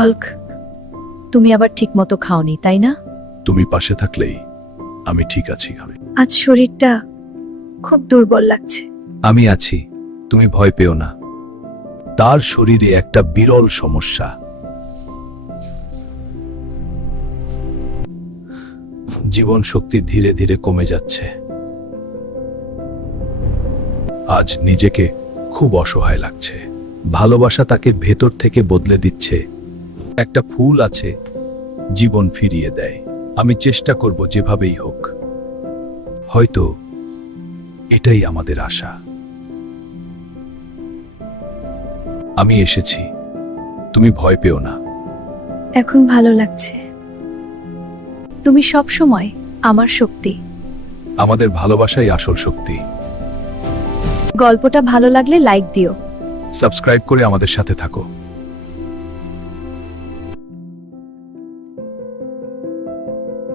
Hulk, তুমি আবার ঠিক মতো খাওনি তাই না? তুমি পাশে থাকলেই আমি ঠিক আছি। আজ শরীরটা খুব দুর্বল লাগছে। আমি আছি, তুমি ভয় পেও না। তার শরীরে একটা বিরল সমস্যা। জীবন শক্তি ধীরে ধীরে কমে যাচ্ছে। আজ নিজেকে খুব অসহায় লাগছে। ভালোবাসা তাকে ভেতর থেকে বদলে দিচ্ছে। একটা ফুল আছে, জীবন ফিরিয়ে দেয়। আমি চেষ্টা করব যেভাবেই হোক। হয়তো এটাই আমাদের আশা। আমি এসেছি, তুমি ভয় পেও না। এখন ভালো লাগছে। তুমি সব সময় আমার শক্তি। আমাদের ভালোবাসাই আসল শক্তি। গল্পটা ভালো লাগলে লাইক দিও। সাবস্ক্রাইব করে আমাদের সাথে থাকো।